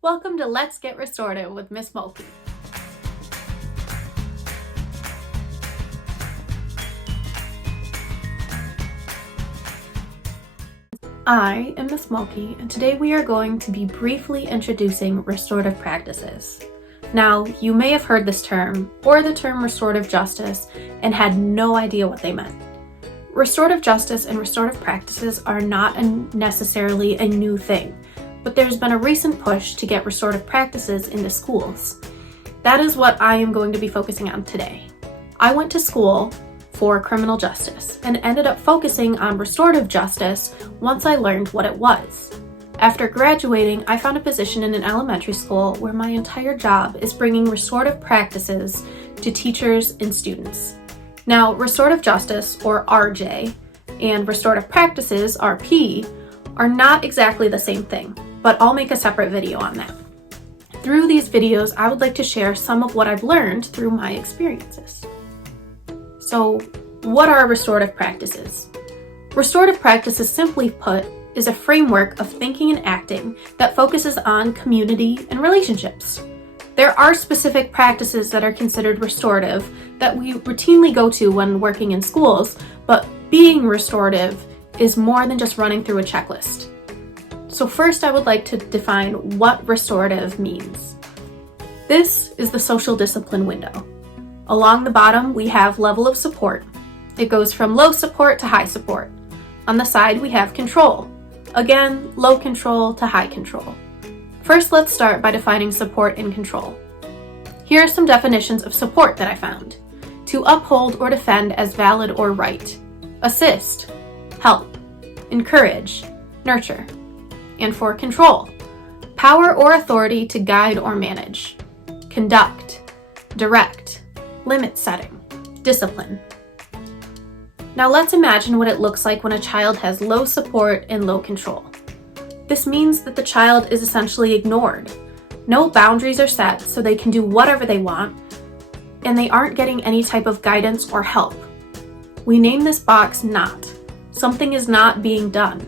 Welcome to Let's Get Restorative with Miss Mulkey. I am Miss Mulkey, and today we are going to be briefly introducing restorative practices. Now, you may have heard this term, or the term restorative justice, and had no idea what they meant. Restorative justice and restorative practices are not necessarily a new thing, but there's been a recent push to get restorative practices into schools. That is what I am going to be focusing on today. I went to school for criminal justice and ended up focusing on restorative justice once I learned what it was. After graduating, I found a position in an elementary school where my entire job is bringing restorative practices to teachers and students. Now, restorative justice, or RJ, and restorative practices, RP, are not exactly the same thing, but I'll make a separate video on that. Through these videos, I would like to share some of what I've learned through my experiences. So, what are restorative practices? Restorative practices, simply put, is a framework of thinking and acting that focuses on community and relationships. There are specific practices that are considered restorative that we routinely go to when working in schools, but being restorative is more than just running through a checklist. So first, I would like to define what restorative means. This is the social discipline window. Along the bottom, we have level of support. It goes from low support to high support. On the side, we have control. Again, low control to high control. First, let's start by defining support and control. Here are some definitions of support that I found. To uphold or defend as valid or right. Assist, help, encourage, nurture. And for control, power or authority to guide or manage. Conduct, direct, limit setting, discipline. Now let's imagine what it looks like when a child has low support and low control. This means that the child is essentially ignored. No boundaries are set, so they can do whatever they want, and they aren't getting any type of guidance or help. We name this box not. Something is not being done.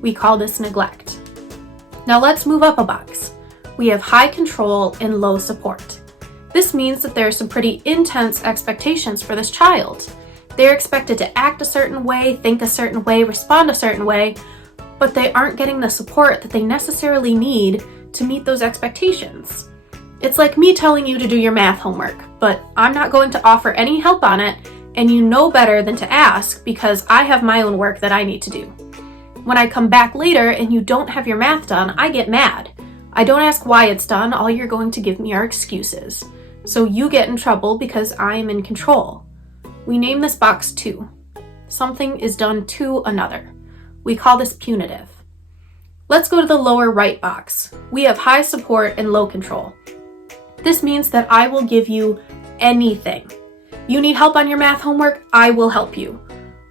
We call this neglect. Now let's move up a box. We have high control and low support. This means that there are some pretty intense expectations for this child. They're expected to act a certain way, think a certain way, respond a certain way, but they aren't getting the support that they necessarily need to meet those expectations. It's like me telling you to do your math homework, but I'm not going to offer any help on it, and you know better than to ask because I have my own work that I need to do. When I come back later and you don't have your math done, I get mad. I don't ask why it's done, all you're going to give me are excuses. So you get in trouble because I am in control. We name this box 2. Something is done to another. We call this punitive. Let's go to the lower right box. We have high support and low control. This means that I will give you anything. You need help on your math homework, I will help you.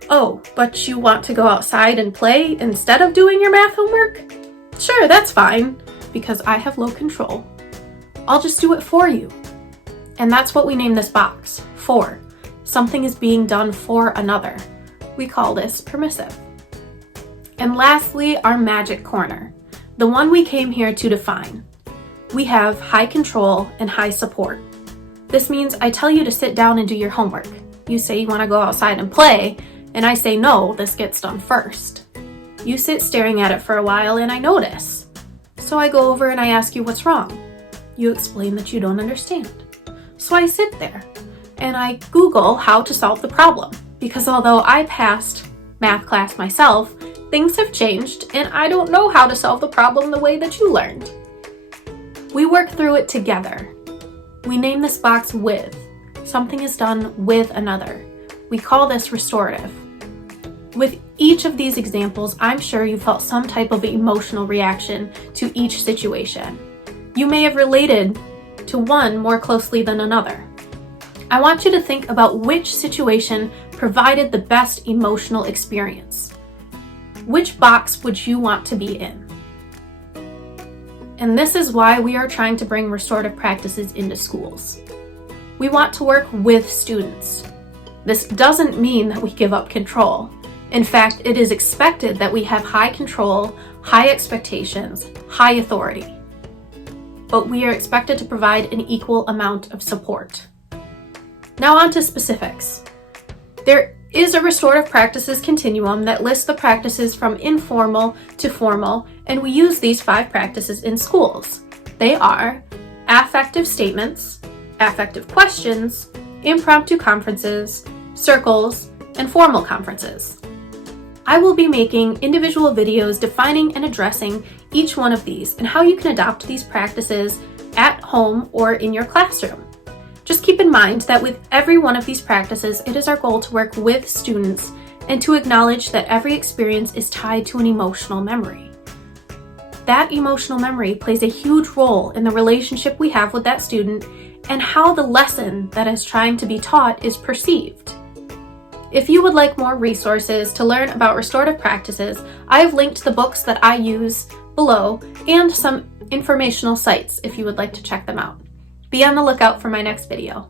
Oh, but you want to go outside and play instead of doing your math homework? Sure, that's fine, because I have low control. I'll just do it for you. And that's what we name this box, for. Something is being done for another. We call this permissive. And lastly, our magic corner, the one we came here to define. We have high control and high support. This means I tell you to sit down and do your homework. You say you want to go outside and play, and I say no, this gets done first. You sit staring at it for a while and I notice. So I go over and I ask you what's wrong. You explain that you don't understand. So I sit there and I Google how to solve the problem, because although I passed math class myself, things have changed and I don't know how to solve the problem the way that you learned. We work through it together. We name this box with. Something is done with another. We call this restorative. With each of these examples, I'm sure you felt some type of emotional reaction to each situation. You may have related to one more closely than another. I want you to think about which situation provided the best emotional experience. Which box would you want to be in? And this is why we are trying to bring restorative practices into schools. We want to work with students. This doesn't mean that we give up control. In fact, it is expected that we have high control, high expectations, high authority. but we are expected to provide an equal amount of support. Now on to specifics. There is a restorative practices continuum that lists the practices from informal to formal, and we use these 5 practices in schools. They are affective statements, affective questions, impromptu conferences, circles, and formal conferences. I will be making individual videos defining and addressing each one of these and how you can adopt these practices at home or in your classroom. Just keep in mind that with every one of these practices, it is our goal to work with students and to acknowledge that every experience is tied to an emotional memory. That emotional memory plays a huge role in the relationship we have with that student and how the lesson that is trying to be taught is perceived. If you would like more resources to learn about restorative practices, I have linked the books that I use below and some informational sites if you would like to check them out. Be on the lookout for my next video.